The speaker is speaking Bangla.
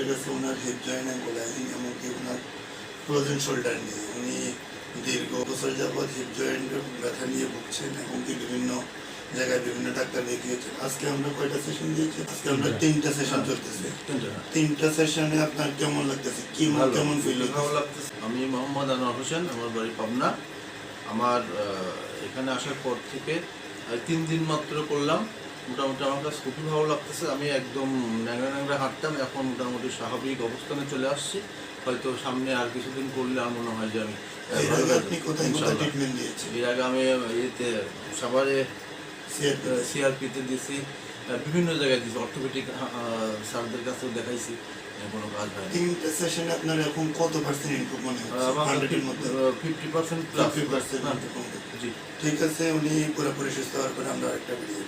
দেখা গেছে ওনার হিপ জয়েন্ট অ্যাঙ্কোলাইজিং এমনকি ওনার ফ্রোজেন শোল্ডার নিয়ে উনি দীর্ঘ বছর যাবৎ হিপ জয়েন্ট ব্যথা নিয়ে ভুগছেন, এমনকি বিভিন্ন জায়গায় বিভিন্ন ডাক্তার দেখিয়েছেন। আজকে আমরা কয়টা সেশন দিয়েছি? আজকে আমরা 3টা সেশন চলতেছে। 3টা সেশনে আপনার কেমন লাগতেছে? কেমন ফিল লাগতেছে? আমি মোহাম্মদ আনোয়ার হোসেন, আমার বাড়ি পাবনা। আমার এখানে আসার পর থেকে 3 দিন মাত্র করলাম, মোটামুটি আমার কাছে খুবই ভালো লাগতেছে। আমি একদম ন্যাংরা ন্যাংরা হাঁটতাম, এখন মোটামুটি স্বাভাবিক অবস্থানে চলে আসছি। হয়তো সামনে আর কিছুদিন করলে আর মনে হয় যে আমি এর আগে আমি ইয়েতে সাভারে সিআরপিতে দিয়েছি, বিভিন্ন জায়গায় দিয়েছি, অর্থোপেডিক স্যারদের কাছেও দেখাইছি, কোনো কাজ হয়। 3টা সেশনে আপনার এখন কত পার্সেন্ট ইমপ্রুভমেন্ট হচ্ছে? 100-এর মধ্যে 50% প্লাস। জি, ঠিক আছে। উনি পুরোপুরি সুস্থ হওয়ার পরে আমরা একটা ভিডিও